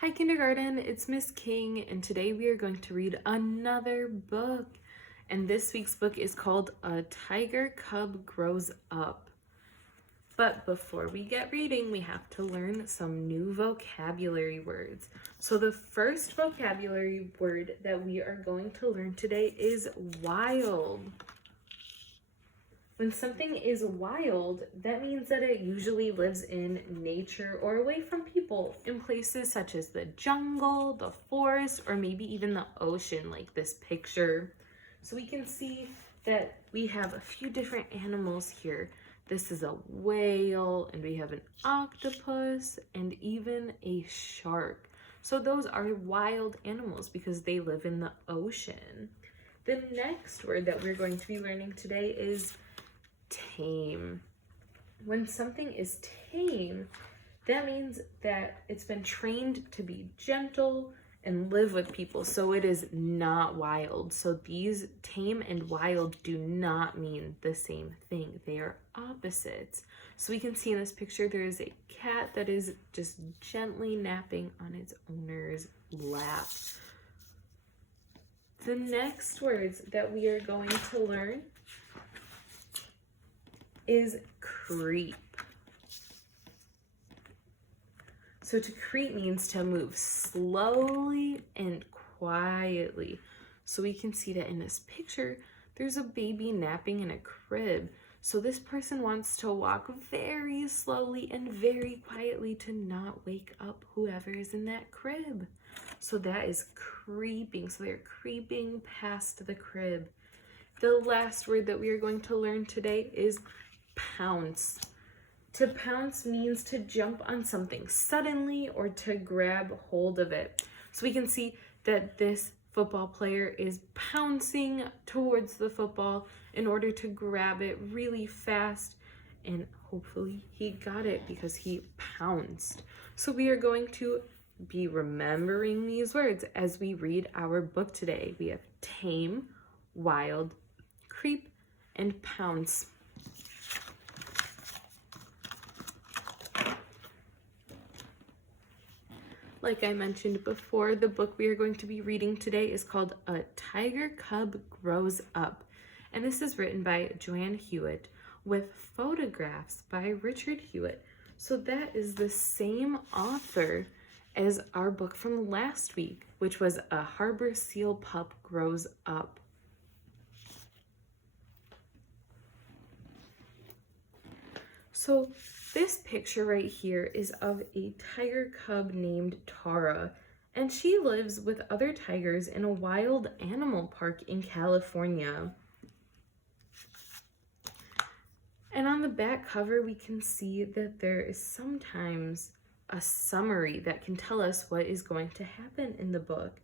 Hi kindergarten, it's Miss King, and today we are going to read another book. And this week's book is called A Tiger Cub Grows Up. But before we get reading, we have to learn some new vocabulary words. So the first vocabulary word that we are going to learn today is wild. When something is wild, that means that it usually lives in nature or away from people in places such as the jungle, the forest, or maybe even the ocean, like this picture. So we can see that we have a few different animals here. This is a whale, and we have an octopus, and even a shark. So those are wild animals because they live in the ocean. The next word that we're going to be learning today is tame. When something is tame, that means that it's been trained to be gentle and live with people, so it is not wild. So these tame and wild do not mean the same thing. They are opposites. So we can see in this picture there is a cat that is just gently napping on its owner's lap. The next words that we are going to learn is creep. So to creep means to move slowly and quietly. So we can see that in this picture, there's a baby napping in a crib. So this person wants to walk very slowly and very quietly to not wake up whoever is in that crib. So that is creeping. So they're creeping past the crib. The last word that we are going to learn today is pounce. To pounce means to jump on something suddenly or to grab hold of it. So we can see that this football player is pouncing towards the football in order to grab it really fast, and hopefully he got it because he pounced. So we are going to be remembering these words as we read our book today. We have tame, wild, creep, and pounce. Like I mentioned before, the book we are going to be reading today is called A Tiger Cub Grows Up. And this is written by Joanne Hewitt with photographs by Richard Hewitt. So that is the same author as our book from last week, which was A Harbor Seal Pup Grows Up. So this picture right here is of a tiger cub named Tara, and she lives with other tigers in a wild animal park in California. And on the back cover, we can see that there is sometimes a summary that can tell us what is going to happen in the book.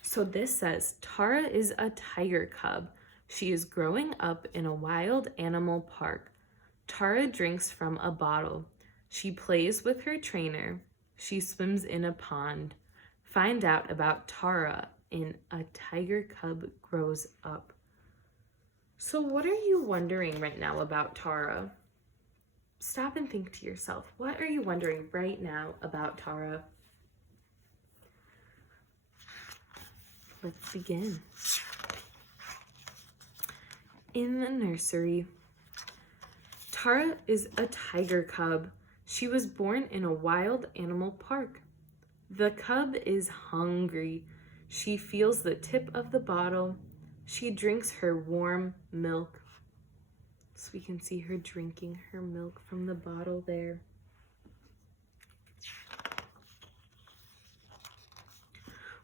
So this says, Tara is a tiger cub. She is growing up in a wild animal park. Tara drinks from a bottle. She plays with her trainer. She swims in a pond. Find out about Tara in A Tiger Cub Grows Up. So what are you wondering right now about Tara? Stop and think to yourself, what are you wondering right now about Tara? Let's begin. In the nursery, Tara is a tiger cub. She was born in a wild animal park. The cub is hungry. She feels the tip of the bottle. She drinks her warm milk. So we can see her drinking her milk from the bottle there.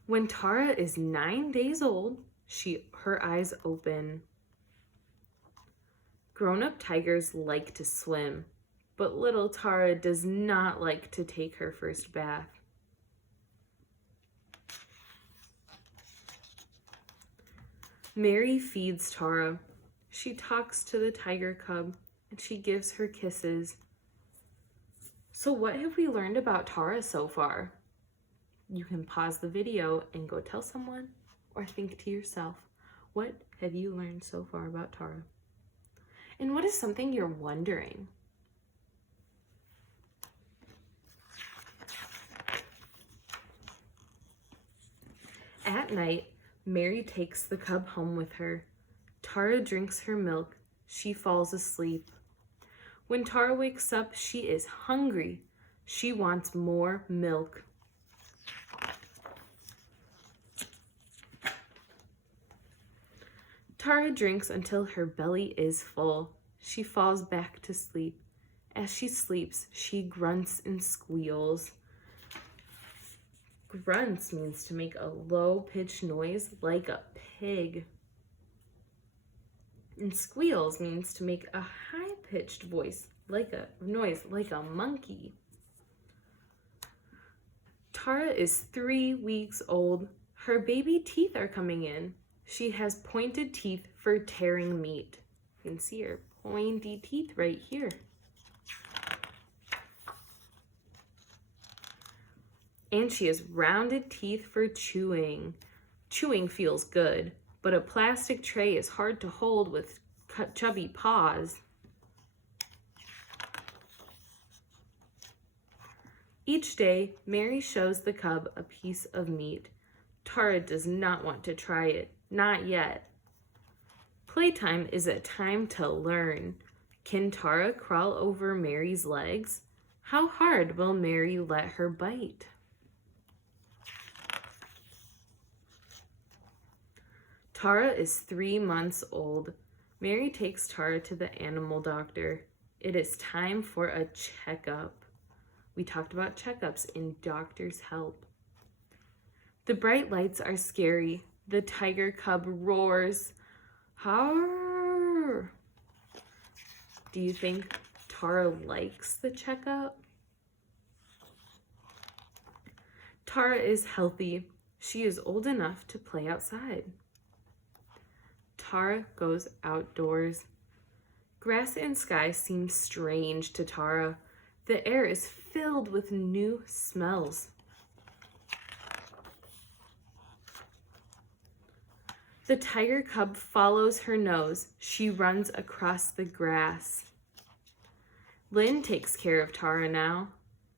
When Tara is 9 days old, her eyes open. Grown-up tigers like to swim, but little Tara does not like to take her first bath. Mary feeds Tara. She talks to the tiger cub, and she gives her kisses. So what have we learned about Tara so far? You can pause the video and go tell someone, or think to yourself, what have you learned so far about Tara? And what is something you're wondering? At night, Mary takes the cub home with her. Tara drinks her milk. She falls asleep. When Tara wakes up, she is hungry. She wants more milk. Tara drinks until her belly is full. She falls back to sleep. As she sleeps, she grunts and squeals. Grunts means to make a low-pitched noise like a pig. And squeals means to make a high-pitched noise like a monkey. Tara is 3 weeks old. Her baby teeth are coming in. She has pointed teeth for tearing meat. You can see her pointy teeth right here. And she has rounded teeth for chewing. Chewing feels good, but a plastic tray is hard to hold with chubby paws. Each day, Mary shows the cub a piece of meat. Tara does not want to try it, not yet. Playtime is a time to learn. Can Tara crawl over Mary's legs? How hard will Mary let her bite? Tara is 3 months old. Mary takes Tara to the animal doctor. It is time for a checkup. We talked about checkups in Doctor's Help. The bright lights are scary. The tiger cub roars. Harr! Do you think Tara likes the checkup? Tara is healthy. She is old enough to play outside. Tara goes outdoors. Grass and sky seem strange to Tara. The air is filled with new smells. The tiger cub follows her nose. She runs across the grass. Lynn takes care of Tara now.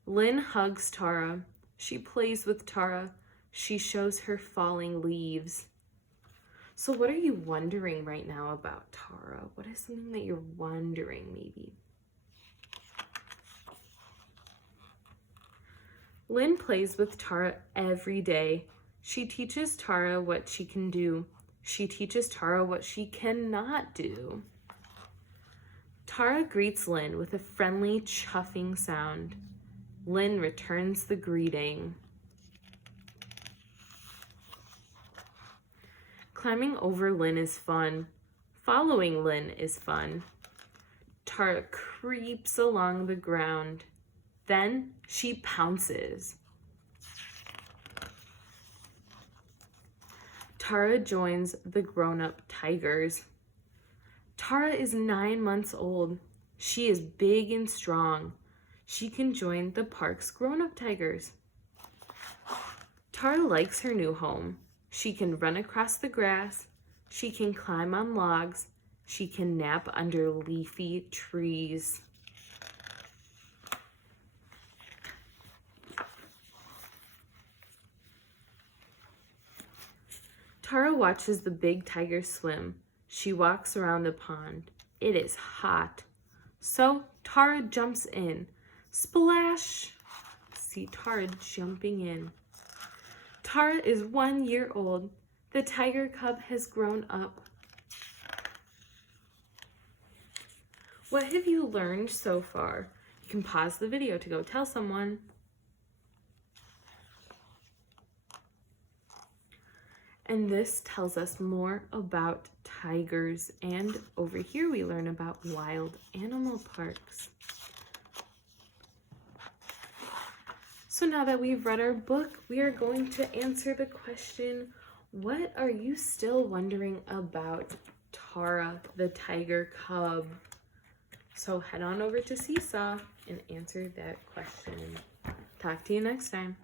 Lynn hugs Tara. She plays with Tara. She shows her falling leaves. So what are you wondering right now about Tara? What is something that you're wondering maybe? Lynn plays with Tara every day. She teaches Tara what she can do. She teaches Tara what she cannot do. Tara greets Lynn with a friendly chuffing sound. Lynn returns the greeting. Climbing over Lynn is fun. Following Lynn is fun. Tara creeps along the ground. Then she pounces. Tara joins the grown-up tigers. Tara is 9 months old. She is big and strong. She can join the park's grown-up tigers. Tara likes her new home. She can run across the grass. She can climb on logs. She can nap under leafy trees. Tara watches the big tiger swim. She walks around the pond. It is hot. So Tara jumps in. Splash! See Tara jumping in. Tara is 1 year old. The tiger cub has grown up. What have you learned so far? You can pause the video to go tell someone. And this tells us more about tigers. And over here we learn about wild animal parks. So now that we've read our book, we are going to answer the question, what are you still wondering about Tara, the tiger cub? So head on over to Seesaw and answer that question. Talk to you next time.